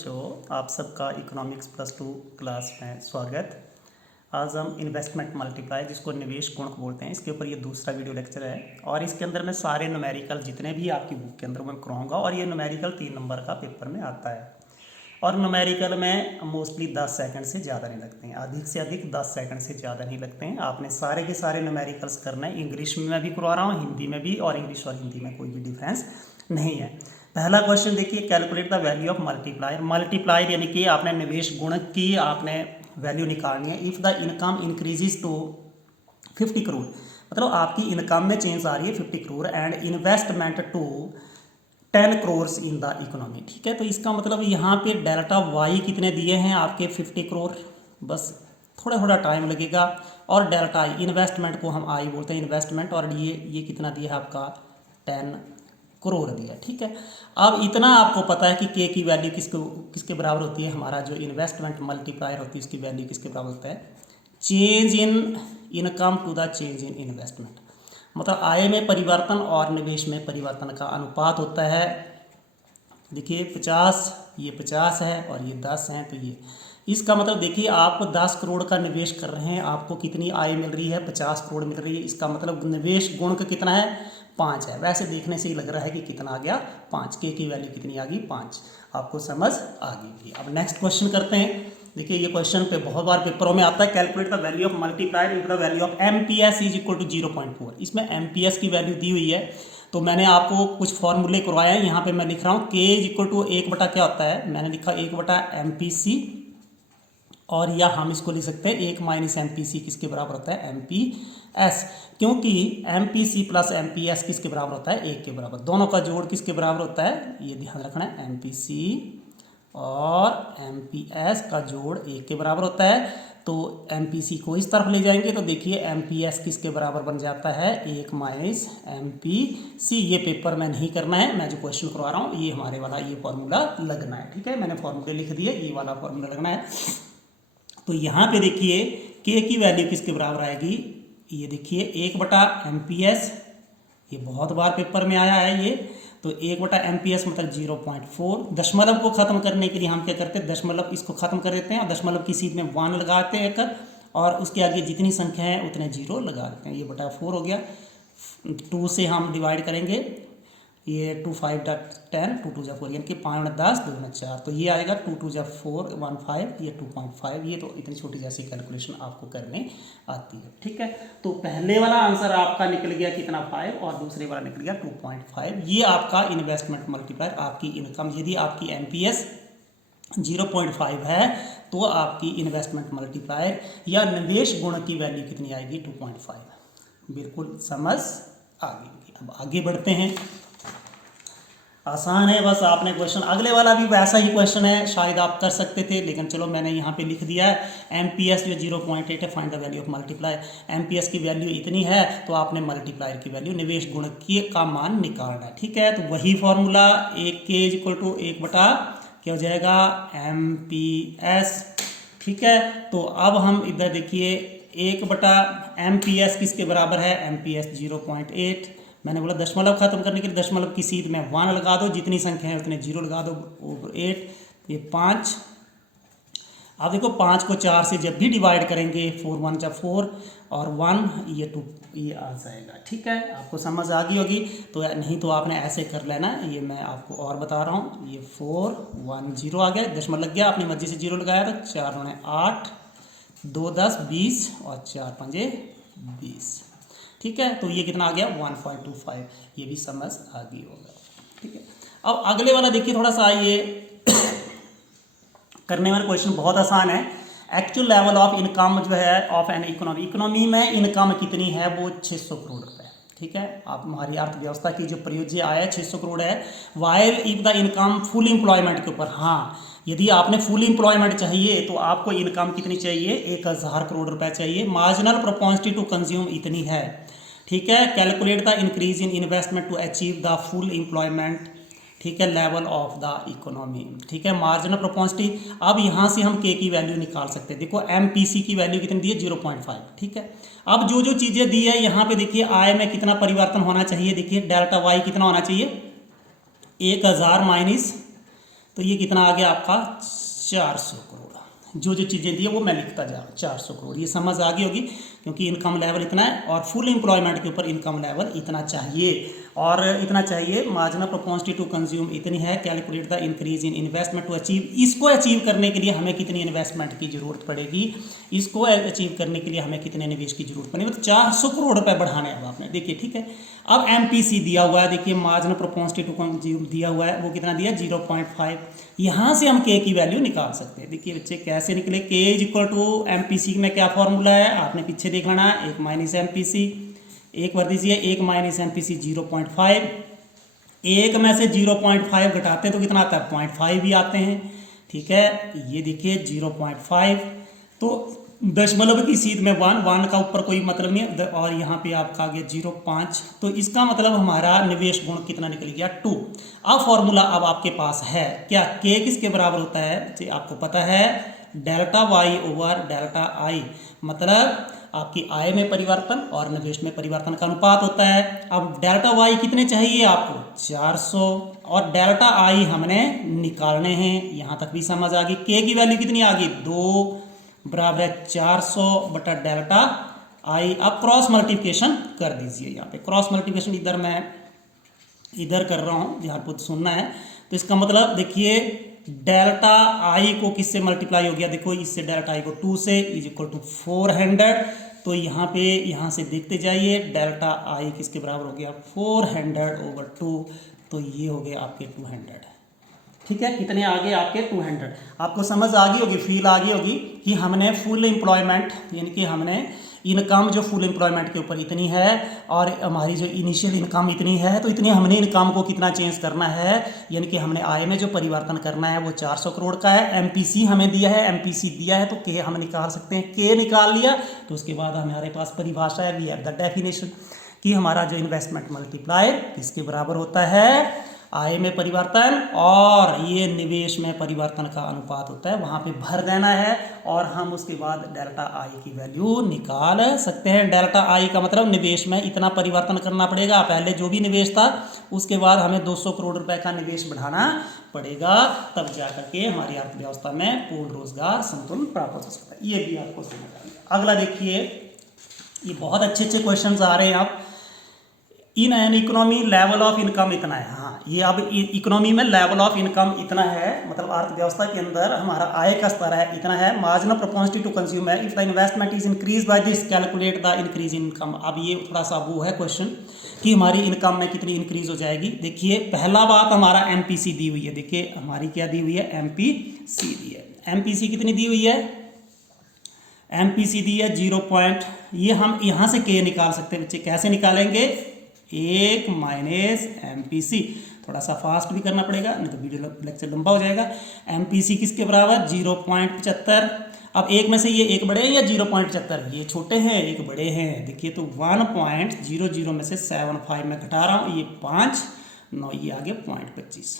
बच्चों, आप सबका इकोनॉमिक्स प्लस टू क्लास में स्वागत। आज हम इन्वेस्टमेंट मल्टीप्लाई, जिसको निवेश गुणक बोलते हैं, इसके ऊपर ये दूसरा वीडियो लेक्चर है। और इसके अंदर मैं सारे न्यूमेरिकल जितने भी आपकी बुक के अंदर मैं कराऊंगा, और ये न्यूमेरिकल 3 नंबर का पेपर में आता है। और न्यूमेरिकल में मोस्टली 10 सेकंड से ज़्यादा नहीं लगते हैं, अधिक से अधिक 10 सेकंड से ज़्यादा नहीं लगते हैं। आपने सारे के सारे न्यूमेरिकल्स करना है। इंग्लिश में मैं भी करवा रहा हूँ, हिंदी में भी, और इंग्लिश और हिंदी में कोई भी डिफरेंस नहीं है। पहला क्वेश्चन देखिए, calculate the value of multiplier. Multiplier यानी कि आपने निवेश गुणक की आपने वैल्यू निकालनी है। If the income increases to 50 crore, मतलब आपकी इनकम में चेंज आ रही है 50 crore, and investment to 10 crore in the economy. ठीक है, तो इसका मतलब यहाँ पे डेल्टा वाई कितने दिए हैं आपके 50 करोड़, बस थोड़ा थोड़ा टाइम लगेगा। और डेल्टा आई, इन्वेस्टमेंट को हम आई बोलते हैं इन्वेस्टमेंट, और ये कितना दिया है आपका 10 करोड़ दिया। ठीक है, अब इतना आपको पता है कि के की वैल्यू किसके बराबर होती है। हमारा जो इन्वेस्टमेंट मल्टीप्लायर होती है उसकी वैल्यू किसके बराबर होता है, change in income to the change in investment. मतलब आय में परिवर्तन और निवेश में परिवर्तन का अनुपात होता है। देखिए 50, ये 50 है और ये 10 है, तो ये इसका मतलब देखिए आप 10 करोड़ का निवेश कर रहे हैं, आपको कितनी आय मिल रही है, 50 करोड़ मिल रही है। इसका मतलब निवेश गुणक कितना है, 5 है। वैसे देखने से ही लग रहा है कि कितना आ गया, 5। के की वैल्यू कितनी आ गई, 5। आपको समझ आ गई। अब नेक्स्ट क्वेश्चन करते हैं। देखिए ये क्वेश्चन पे बहुत बार पेपरों में आता है, calculate the value of multiplier if the value of MPS is equal to 0.4। इसमें एमपीएस की वैल्यू दी हुई है, तो मैंने आपको कुछ फॉर्मूले करवाए हैं। यहाँ पे मैं लिख रहा हूँ के इज इक्वल टू 1 बटा क्या होता है, मैंने लिखा 1 बटा एमपीसी, और या हम इसको लिख सकते हैं 1 माइनस एमपीसी किसके बराबर होता है, एमपीएस, क्योंकि एमपीसी प्लस एमपीएस किसके बराबर होता है, 1 के बराबर। दोनों का जोड़ किसके बराबर होता है, ये ध्यान रखना है, एमपीसी और एमपीएस का जोड़ 1 के बराबर होता है। तो एमपीसी को इस तरफ ले जाएंगे तो देखिए एमपीएस किसके बराबर बन जाता है, 1 माइनस एमपीसी। ये पेपर में नहीं करना है, मैं जो क्वेश्चन करवा रहा हूँ ये हमारे वाला ये फॉर्मूला लगना है। ठीक है, मैंने फॉर्मूले लिख दिए, ये वाला फॉर्मूला लगना है। तो यहाँ पे देखिए के की वैल्यू किसके बराबर आएगी, ये देखिए 1 बटा एमपीएस, ये बहुत बार पेपर में आया है ये। तो 1 बटा एमपीएस मतलब 0.4। दशमलव को खत्म करने के लिए हम क्या करते हैं, दशमलव इसको खत्म कर देते हैं और दशमलव की सीध में 1 लगाते हैं कर, और उसके आगे जितनी संख्या है उतने 0 लगा देते हैं। ये बटा 4 हो गया। 2 से हम डिवाइड करेंगे, ये 2 5 10, 2 2 4, यानी कि 5 10, 2 4, तो ये आएगा 2 2 4 1 5, ये 2.5। ये तो इतनी छोटी जैसी कैलकुलेशन आपको करने आती है। ठीक है, तो पहले वाला आंसर आपका निकल गया कितना, 5, और दूसरे वाला निकल गया 2.5। ये आपका इन्वेस्टमेंट मल्टीप्लायर, आपकी इनकम। यदि आपकी एमपीएस 0.5 है तो आपकी इन्वेस्टमेंट मल्टीप्लायर या निवेश गुणक की वैल्यू कितनी आएगी, 2.5। बिल्कुल समझ आ गई। अब आगे बढ़ते हैं। आसान है, बस आपने क्वेश्चन, अगले वाला भी वैसा ही क्वेश्चन है, शायद आप कर सकते थे, लेकिन चलो मैंने यहाँ पे लिख दिया है। एमपीएस जो 0.8 है, find the value of multiplier. MPS की वैल्यू इतनी है तो आपने मल्टीप्लायर की वैल्यू, निवेश गुणक की का मान निकालना है। ठीक है, तो वही फॉर्मूला 1 के इज इक्वल टू 1 बटा क्या हो जाएगा, एमपीएस। ठीक है, तो अब हम इधर देखिए 1 बटा एमपीएस किसके बराबर है, एमपीएस 0.8। मैंने बोला दशमलव खत्म करने के लिए दशमलव की सीध में 1 लगा दो, जितनी संख्या है उतने 0 लगा दो, ओवर 8, ये 5। अब देखो 5 को 4 से जब भी डिवाइड करेंगे, 4 1 जा 4 और 1, ये 2, ये आ जाएगा। ठीक है, आपको समझ आ गई होगी। तो नहीं तो आपने ऐसे कर लेना, ये मैं आपको और बता रहा हूँ। ये 4 1 0 आ गया, दशमलव लग गया, अपनी मर्जी से 0 लगाया, तो 4 9 8, 2 10 20 और 4 5 20। ठीक है, तो ये कितना आ गया, 1.25। ये भी समझ आ गई होगा। ठीक है, अब अगले वाला देखिए, थोड़ा सा ये करने वाला क्वेश्चन बहुत आसान है। एक्चुअल लेवल ऑफ इनकम जो है ऑफ एन इकोनॉमी, इकोनॉमी में इनकम कितनी है, वो 600 करोड़ रुपए। ठीक है, आप हमारी अर्थव्यवस्था की जो प्रयोज्य आय है 600 करोड़ है। While if the income full employment के ऊपर, हाँ यदि आपने फुल एम्प्लॉयमेंट चाहिए तो आपको इनकम कितनी चाहिए, 1000 करोड़ रुपए चाहिए। मार्जिनल प्रोपेंसिटी टू कंज्यूम इतनी है। ठीक है, calculate the increase in investment to achieve the full employment, ठीक है, लेवल ऑफ द इकोनॉमी। ठीक है, मार्जिनल प्रोपेंसिटी। अब यहाँ से हम के की वैल्यू निकाल सकते हैं। देखो एमपीसी की वैल्यू कितनी दी है, 0.5। ठीक है, अब जो जो चीज़ें दी है यहाँ पे देखिए आय में कितना परिवर्तन होना चाहिए, देखिए डेल्टा वाई कितना होना चाहिए, 1000 माइनस तो ये कितना आ गया आपका 400 करोड़। जो जो चीज़ें दी है वो मैं लिखता जा रहा हूँ, 400 करोड़। ये समझ आ गई होगी, क्योंकि इनकम लेवल इतना है और फुल एम्प्लॉयमेंट के ऊपर इनकम लेवल इतना चाहिए और इतना चाहिए। मार्जिनल प्रोपोर्शनिटी टू कंज्यूम इतनी है। Calculate the increase in investment to achieve. इसको अचीव करने के लिए हमें कितनी इन्वेस्टमेंट की जरूरत पड़ेगी, इसको अचीव करने के लिए हमें कितने निवेश की जरूरत पड़ेगी। तो 400 करोड़ रुपए बढ़ाने अब आपने, देखिए ठीक है। अब एमपीसी दिया हुआ है, देखिए मार्जिनल प्रोपोर्शनिटी टू कंज्यूम दिया हुआ है, वो कितना दिया 0.5। यहाँ से हम के की वैल्यू निकाल सकते हैं। देखिए बच्चे कैसे निकले, के इज इक्वल टू एमपीसी में क्या फॉर्मूला है आपने पीछे देख लेना, 1 माइनस एमपीसी, एक कर दीजिए 1 माइनस एमपीसी 0.5। एक में से 0.5 घटाते हैं तो कितना आता है 0.5 भी आते हैं, ठीक है। ये देखिए 0.5, तो दशमलव की सीध में 1 का ऊपर कोई मतलब नहीं है, और यहाँ पे आपका आ गया 0.5। तो इसका मतलब हमारा निवेश गुण कितना निकल गया 2। अब फॉर्मूला अब आपके पास है क्या, के किसके बराबर होता है, आपको पता है delta y over delta I, मतलब आपकी आय में परिवर्तन और निवेश में परिवर्तन का अनुपात होता है। अब डेल्टा वाई कितने चाहिए आपको 400, और डेल्टा आई हमने निकालने हैं। यहाँ तक भी समझ आ गई। के की वैल्यू कितनी आ गई 2 बराबर है 400 बटा डेल्टा आई। अब क्रॉस मल्टीप्लिकेशन कर दीजिए, यहाँ पे क्रॉस मल्टीप्लिकेशन इधर मैं इधर कर रहा हूँ, यहाँ पर सुनना है। तो इसका मतलब देखिए डेल्टा आई को किससे मल्टीप्लाई हो गया, देखो इससे डेल्टा आई को 2 से इज इक्वल टू 400। तो यहाँ पे यहाँ से देखते जाइए डेल्टा आई किसके बराबर हो गया 400/2, तो ये हो गया आपके 200, ठीक है। कितने आ गए आपके 200। आपको समझ आ गई होगी, फील आ गई होगी कि हमने फुल एम्प्लॉयमेंट यानी कि हमने इनकम जो फुल एम्प्लॉयमेंट के ऊपर इतनी है और हमारी जो इनिशियल इनकम इतनी है, तो इतनी हमने इनकम को कितना चेंज करना है, यानी कि हमने आय में जो परिवर्तन करना है वो 400 करोड़ का है। एमपीसी हमें दिया है, एमपीसी दिया है तो के हम निकाल सकते हैं। के निकाल लिया तो उसके बाद हमारे पास परिभाषा है, वी हैव द डेफिनेशन, कि हमारा जो इन्वेस्टमेंट मल्टीप्लायर किसके बराबर होता है, आय में परिवर्तन और ये निवेश में परिवर्तन का अनुपात होता है, वहाँ पे भर देना है और हम उसके बाद डेल्टा आई की वैल्यू निकाल सकते हैं। डेल्टा आई का मतलब निवेश में इतना परिवर्तन करना पड़ेगा, पहले जो भी निवेश था उसके बाद हमें 200 करोड़ रुपए का निवेश बढ़ाना पड़ेगा, तब जा करके हमारी अर्थव्यवस्था में पूर्ण रोजगार संतुलन प्राप्त हो सकता है। ये भी आपको समझ आ गया। अगला देखिए, ये बहुत अच्छे अच्छे क्वेश्चन आ रहे हैं। आप in an economy level of income इतना है, हाँ ये अब इकोनॉमी में लेवल ऑफ इनकम इतना है, मतलब अर्थव्यवस्था के अंदर हमारा आय का स्तर है इतना है। मार्जिनल प्रोपोर्शनिटी टू कंज्यूम है, if the investment is increase by this calculate the increase in income. अब ये थोड़ा सा वो है क्वेश्चन कि हमारी इनकम में कितनी इंक्रीज हो जाएगी। देखिए पहला बात हमारा एमपीसी दी हुई है, देखिए हमारी क्या दी हुई है एमपीसी दी है। एमपीसी कितनी दी हुई है, एमपीसी दी है 0. ये हम यहाँ से के निकाल सकते हैं बच्चे, कैसे निकालेंगे 1 माइनस एमपीसी। थोड़ा सा फास्ट भी करना पड़ेगा नहीं तो वीडियो लेक्चर लंबा हो जाएगा। एमपीसी किसके बराबर 0.75। अब एक में से ये एक बड़े हैं या 0.75, ये छोटे हैं एक बड़े हैं। देखिए तो 1.00 में से 75 में घटा रहा हूँ, ये 5 9 ये आगे 0.25,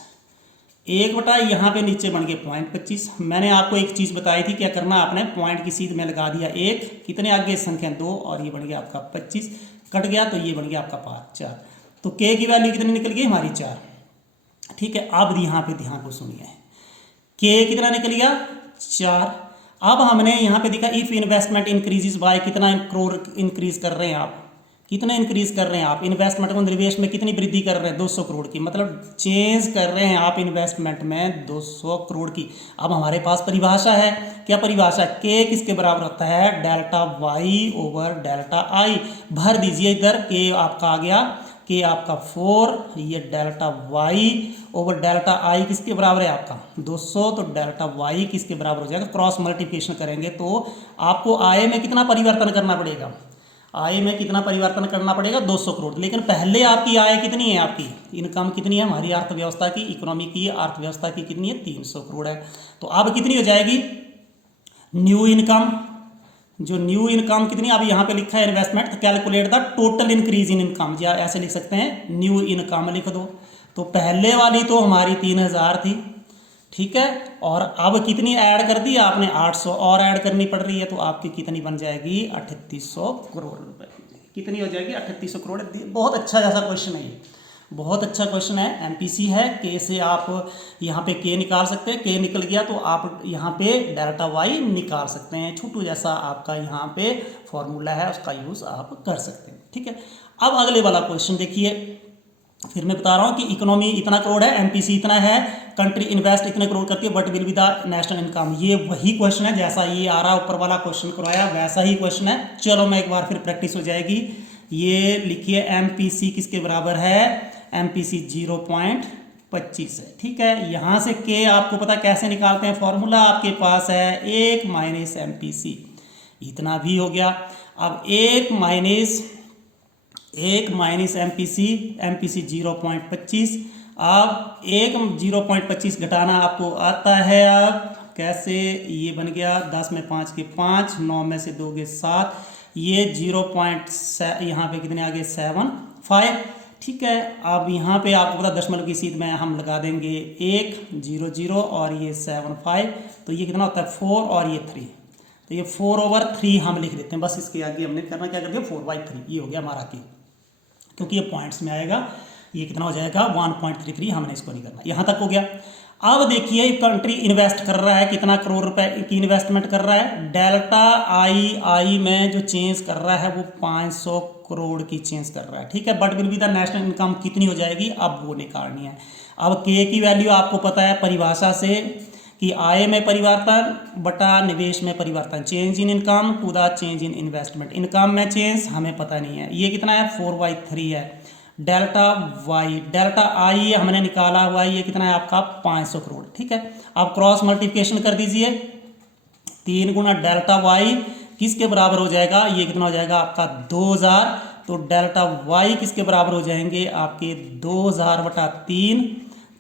एक बटा यहाँ पे नीचे बन गए 0.25। मैंने आपको एक चीज़ बताई थी, क्या करना आपने पॉइंट की सीध में लगा दिया 1, कितने आगे संख्या 2 और ये बन गया आपका 25, कट गया तो ये बन गया आपका 5 4। तो के की वैल्यू कितनी निकल गई हमारी 4, ठीक है। अब यहाँ पे ध्यान को सुनिए, के कितना निकल गया 4। अब हमने यहाँ पे दिखा इफ इन्वेस्टमेंट इंक्रीजेस बाय, कितना करोड़ इंक्रीज कर रहे हैं आप, कितना इंक्रीज कर रहे हैं आप इन्वेस्टमेंट में, निवेश में कितनी वृद्धि कर रहे हैं 200 करोड़ की, मतलब चेंज कर रहे हैं आप इन्वेस्टमेंट में 200 करोड़ की। अब हमारे पास परिभाषा है, क्या परिभाषा, के किसके बराबर होता है delta y over delta I. भर दीजिए इधर, के आपका आ गया, के आपका 4, ये delta y over delta I किसके बराबर है आपका 200, तो डेल्टा वाई किसके बराबर हो जाएगा, क्रॉस मल्टीप्लिकेशन करेंगे तो आपको आय में कितना परिवर्तन करना पड़ेगा, आय में कितना परिवर्तन करना पड़ेगा 200 करोड़। लेकिन पहले आपकी आय कितनी है, आपकी इनकम कितनी है, हमारी अर्थव्यवस्था की, इकोनॉमी की अर्थव्यवस्था की कितनी है 300 करोड़ है। तो अब कितनी हो जाएगी न्यू इनकम, जो न्यू इनकम कितनी, अब यहाँ पे लिखा है इन्वेस्टमेंट, तो calculate the total increase in income, या ऐसे लिख सकते हैं न्यू इनकम लिख दो। तो पहले वाली तो हमारी 3000 थी, ठीक है, और अब कितनी ऐड कर दी आपने 800 और ऐड करनी पड़ रही है, तो आपकी कितनी बन जाएगी 3800 करोड़ रुपए, कितनी हो जाएगी 3800 करोड़। बहुत अच्छा जैसा क्वेश्चन है ये, बहुत अच्छा क्वेश्चन है, एमपीसी है। के से आप यहाँ पे के निकाल सकते हैं, के निकल गया तो आप यहाँ पे डेल्टा वाई निकाल सकते हैं। छोटू जैसा आपका यहाँ पे फॉर्मूला है, उसका यूज़ आप कर सकते हैं, ठीक है। अब अगले वाला क्वेश्चन देखिए, फिर मैं बता रहा हूँ कि इकोनॉमी इतना करोड़ है, एमपीसी इतना है, कंट्री इन्वेस्ट इतने करोड़ करती है, but will be the national income. ये वही क्वेश्चन है, जैसा ये आ रहा ऊपर वाला क्वेश्चन करवाया वैसा ही क्वेश्चन है। चलो मैं एक बार फिर प्रैक्टिस हो जाएगी। ये लिखिए एमपीसी किसके बराबर है, एमपीसी 0.25 है, ठीक है। यहाँ से के आपको पता कैसे निकालते हैं, फॉर्मूला आपके पास है 1 माइनस एमपीसी, इतना भी हो गया। अब 1 माइनस एमपीसी 0.25। अब 0.25 घटाना आपको आता है, अब कैसे, ये बन गया 10 में 5 के 5, 9 में से 2 के 7, ये 0.7 यहाँ पे कितने आ गए 7.5, ठीक है। अब यहाँ पे आपको पता दशमलव की सीध में हम लगा देंगे 100 और ये 7.5, तो ये कितना होता है 4 और ये 3, तो ये 4/3 हम लिख देते हैं। बस इसके आगे हमने करना क्या कर दिया 4/3, ये हो गया हमारा के, क्योंकि ये पॉइंट्स में आएगा। ये कितना हो जाएगा 1.33, हमने इसको नहीं करना। यहाँ तक हो गया। अब देखिए कंट्री इन्वेस्ट कर रहा है कितना करोड़ रुपए की इन्वेस्टमेंट कर रहा है, डेल्टा आई में जो चेंज कर रहा है वो 500 करोड़ की चेंज कर रहा है, ठीक है। But will be the national income कितनी हो जाएगी, अब वो निकालनी है। अब के की वैल्यू आपको पता है परिभाषा से कि आय में परिवर्तन बटा निवेश में परिवर्तन, change in income to the change in investment. Income में चेंज हमें पता नहीं है, ये कितना है 4/3 है। डेल्टा आई हमने निकाला हुआ है, ये कितना है आपका 500 करोड़, ठीक है। अब क्रॉस मल्टीप्लिकेशन कर दीजिए, 3 गुना डेल्टा वाई किसके बराबर हो जाएगा, ये कितना हो जाएगा आपका 2000, तो डेल्टा वाई किसके बराबर हो जाएंगे आपके 2000/3,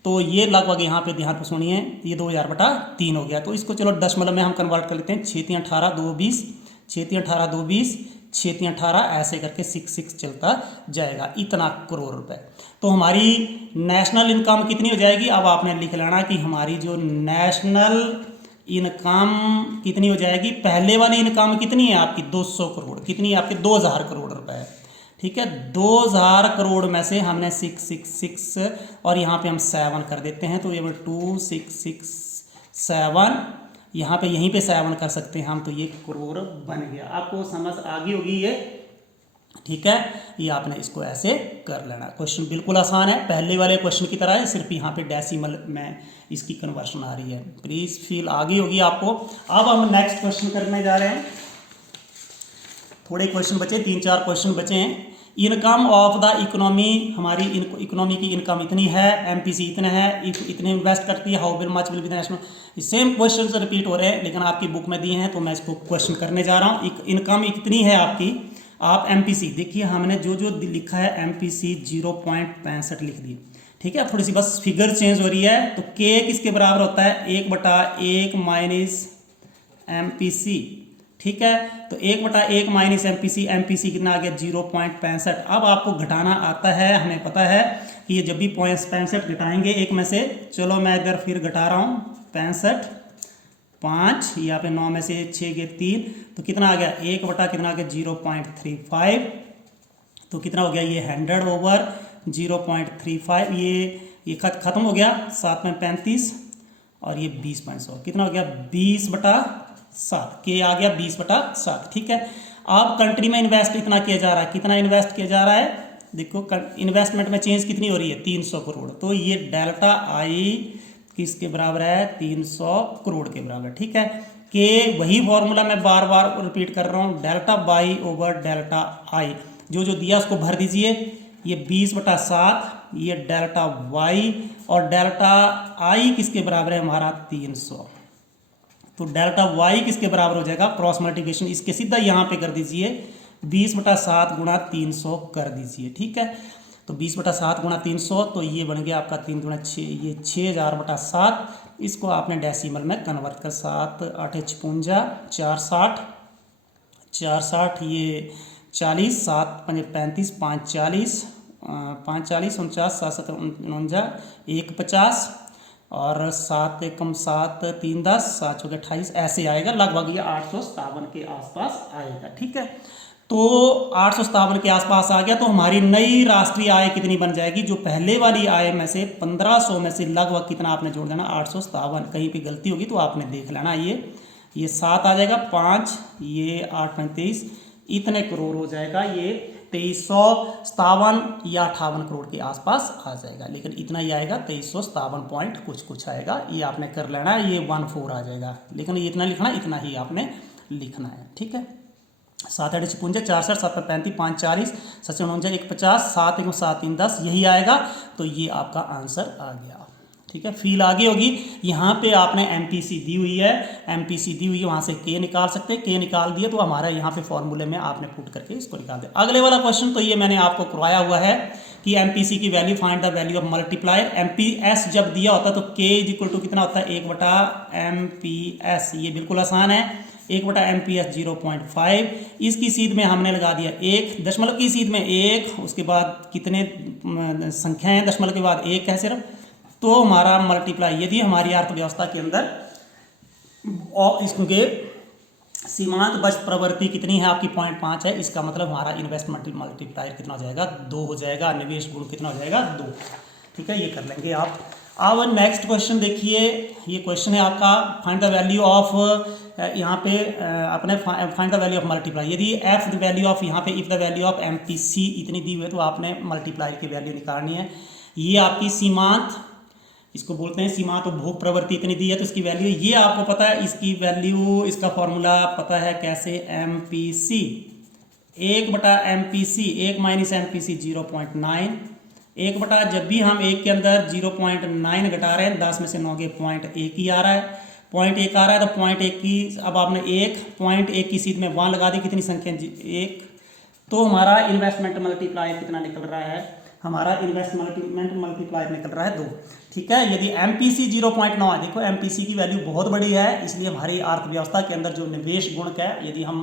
तो ये लगभग यहाँ पे ध्यान पर सुनिए, ये 2000/3 हो गया। तो इसको चलो दशमलव में हम कन्वर्ट कर लेते हैं, 6×3=18, 2=20, 6×3=18, 6×18, ऐसे करके 6 चलता जाएगा, इतना करोड़ रुपए। तो हमारी नेशनल इनकम कितनी हो जाएगी, अब आपने लिख लेना कि हमारी जो नेशनल इनकम कितनी हो जाएगी। पहले वाली इनकम कितनी है आपकी 200 करोड़, कितनी है आपकी 2000 करोड़ रुपए, ठीक है। 2000 करोड़ में से हमने 6 और यहाँ पे हम 7 कर देते हैं, तो ये 2667, यहाँ पे यहीं पे 7 कर सकते हैं हम, तो ये करोड़ बन गया। आपको समझ आ गई होगी ये, ठीक है। ये आपने इसको ऐसे कर लेना। क्वेश्चन बिल्कुल आसान है, पहले वाले क्वेश्चन की तरह है, सिर्फ यहाँ पे डेसिमल में इसकी कन्वर्शन आ रही है। प्लीज फील आ गई होगी आपको। अब हम नेक्स्ट क्वेश्चन करने जा रहे हैं, थोड़े क्वेश्चन बचे, 3-4 क्वेश्चन बचे हैं। इनकम ऑफ द इकोनॉमी, हमारी इकोनॉमी की इनकम इतनी है, एमपीसी इतने है, इतने इन्वेस्ट करती है, how will much will be the national. Same question repeat हो रहे हैं, लेकिन आपकी बुक में दिए हैं तो मैं इसको क्वेश्चन करने जा रहा हूँ। इनकम कितनी है आपकी, आप एमपीसी देखिए, हमने जो लिखा है एमपीसी 0.65 लिख दी, ठीक है। थोड़ी सी बस फिगर चेंज हो रही है, तो के किसके बराबर होता है 1/1 माइनस एमपीसी, ठीक है। तो 1/1 माइनस एमपीसी कितना आ गया 0.65। अब आपको घटाना आता है, हमें पता है कि ये जब भी 0.65 घटाएंगे एक में से, चलो मैं इधर फिर घटा रहा हूँ, 65 5, यहाँ पे 9 में से 6 गए 3, तो कितना आ गया 1 कितना आ गया 0.35, तो कितना हो गया ये 100/0.35, ये खत्म हो गया, 7 में 35 और ये 20.100, कितना हो गया 20/7, के आ गया 20/7, ठीक है। अब कंट्री में इन्वेस्ट इतना किया जा रहा है, कितना इन्वेस्ट किया जा रहा है, देखो इन्वेस्टमेंट में चेंज कितनी हो रही है 300 करोड़, तो ये डेल्टा आई किसके बराबर है 300 करोड़ के बराबर, ठीक है। के वही फॉर्मूला मैं बार बार रिपीट कर रहा हूँ, delta y over delta I, जो दिया उसको भर दीजिए, ये 20/7, ये डेल्टा वाई, और डेल्टा आई किसके बराबर है हमारा 300, तो डेल्टा वाई किसके बराबर हो जाएगा, क्रॉस मल्टीप्लिकेशन इसके सीधा यहाँ पे कर दीजिए, 20/7 गुणा 300 कर दीजिए, ठीक है। तो 20/7 गुणा 300, तो ये बन गया आपका 3 गुणा 6, ये 6000/7, इसको आपने डेसिमल में कन्वर्ट कर, 7 8 56 460, 460 ये 40, 7 5 35, 5 40, 5 40 49, 7 7 49, 1 50, और 7 एकम 7 3 10, 7 चौके 28, ऐसे आएगा, लगभग ये 857 के आसपास आएगा, ठीक है। तो 857 के आसपास आ गया। तो हमारी नई राष्ट्रीय आय कितनी बन जाएगी? जो पहले वाली आय में से 1500 में से लगभग कितना आपने जोड़ देना? 857। कहीं पे गलती होगी तो आपने देख लेना। ये 7 आ जाएगा, 5, ये 8, 35, इतने करोड़ हो जाएगा। ये 2357 या 58 करोड़ के आसपास आ जाएगा, लेकिन इतना ही आएगा, 2357 पॉइंट कुछ आएगा। ये आपने कर लेना है, ये 14 आ जाएगा, लेकिन ये इतना लिखना, इतना ही आपने लिखना है। ठीक है, 7 8 56 64 7 35 5 40 7 49 1 50 7 1 7 3 10, यही आएगा। तो ये आपका आंसर आ गया। ठीक है, फील आगे होगी। यहाँ पे आपने एमपीसी दी हुई है, एमपीसी दी हुई है, वहाँ से के निकाल सकते हैं। के निकाल दिए तो हमारा यहाँ पे फॉर्मूले में आपने पुट करके इसको निकाल दिया। अगले वाला क्वेश्चन तो ये मैंने आपको करवाया हुआ है कि एमपीसी की value, find the value of multiplier. MPS जब दिया होता है तो के इज इक्वल टू कितना होता है? 1/MPS। ये बिल्कुल आसान है, 1/MPS 0.5। इसकी सीध में हमने लगा दिया 1, दशमलव की सीध में 1, उसके बाद कितने संख्या हैं दशमलव के बाद 1 है सिर्फ। तो हमारा मल्टीप्लाई, यदि हमारी अर्थव्यवस्था के अंदर और इसके सीमांत बचत प्रवृत्ति कितनी है आपकी? 0.5 है। इसका मतलब हमारा इन्वेस्टमेंट मल्टीप्लायर कितना हो जाएगा? 2 हो जाएगा। निवेश गुण कितना हो जाएगा? 2। ठीक है, ये कर लेंगे आप। अब नेक्स्ट क्वेश्चन देखिए, ये क्वेश्चन है आपका फाइंड द वैल्यू ऑफ, यहाँ पे अपने find the value of multiply. यदि एफ द वैल्यू ऑफ, यहाँ पे if the value of MPC इतनी दी हुई है तो आपने मल्टीप्लाई की वैल्यू निकालनी है। ये आपकी सीमांत, इसको बोलते हैं सीमांत उपभोग प्रवृत्ति, इतनी दी है तो इसकी वैल्यू, ये आपको पता है इसकी वैल्यू, इसका फॉर्मूला पता है कैसे? एमपीसी 1/MPC, 1 माइनस MPC 0.9, 1 जब भी हम 1 के अंदर 0.9 घटा रहे हैं, 10 में से 9 के 0.1 ही आ रहा है, 0.1 आ रहा है। तो 0.1 की, अब आपने 1.1 की सीध में 1 लगा दी, कितनी संख्या? 1। तो हमारा इन्वेस्टमेंट मल्टीप्लायर कितना निकल रहा है? हमारा इन्वेस्टमेंट मल्टीप्लायर निकल रहा है 2। ठीक है, यदि एमपीसी 0.9 है, देखो एमपीसी की वैल्यू बहुत बड़ी है, इसलिए हमारी अर्थव्यवस्था के अंदर जो निवेश गुणक है, यदि हम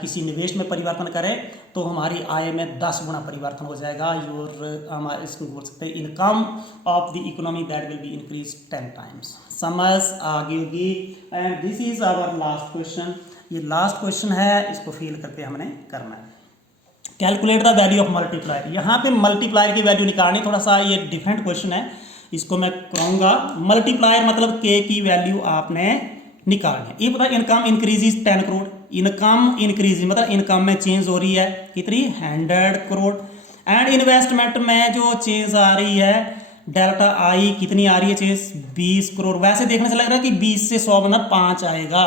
किसी निवेश में परिवर्तन करें तो हमारी आय में 10 गुना परिवर्तन हो जाएगा। और हमारे इसको बोल सकते हैं income of the economy that will be increase 10 times. समझ आगे होगी। And this is our last question. ये लास्ट क्वेश्चन है, इसको फिल करके हमने करना है। Calculate the value of multiplier. यहाँ पे मल्टीप्लायर की वैल्यू निकालनी, थोड़ा सा ये डिफरेंट क्वेश्चन है, इसको मैं कहूँगा। मल्टीप्लायर मतलब के की वैल्यू आपने निकालनी है। ये पता, income increases 10 crore, income increase मतलब इनकम में चेंज हो रही है कितनी? 100 करोड़। एंड इन्वेस्टमेंट में जो चेंज आ रही है डेल्टा आई, कितनी आ रही है चेंज? 20 करोड़। वैसे देखने से लग रहा है कि 20 से 100 मतलब 5 आएगा।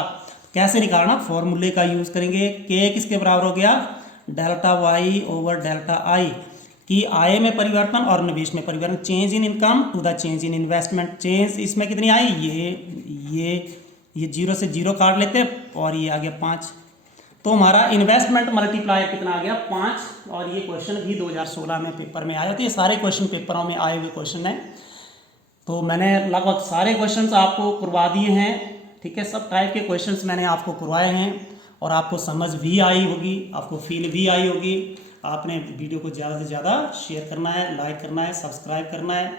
कैसे निकालना? फॉर्मूले का यूज करेंगे। के किसके बराबर हो गया? Delta y over delta I की आय में परिवर्तन और निवेश में परिवर्तन। Change in income to the change in investment. Change इसमें कितनी आई? ये 0 से 0 काट लेते हैं और ये आ गया 5। तो हमारा इन्वेस्टमेंट मल्टीप्लायर कितना आ गया? 5। और ये क्वेश्चन भी 2016 में पेपर में आया। तो ये सारे क्वेश्चन पेपरों में आए हुए क्वेश्चन हैं। तो मैंने लगभग सारे क्वेश्चन आपको करवा दिए हैं। ठीक है, सब टाइप के क्वेश्चन मैंने आपको करवाए हैं और आपको समझ भी आई होगी, आपको फील भी आई होगी। आपने वीडियो को ज़्यादा से ज़्यादा शेयर करना है, लाइक करना है, सब्सक्राइब करना है।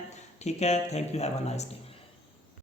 ठीक है, thank you, have a nice day.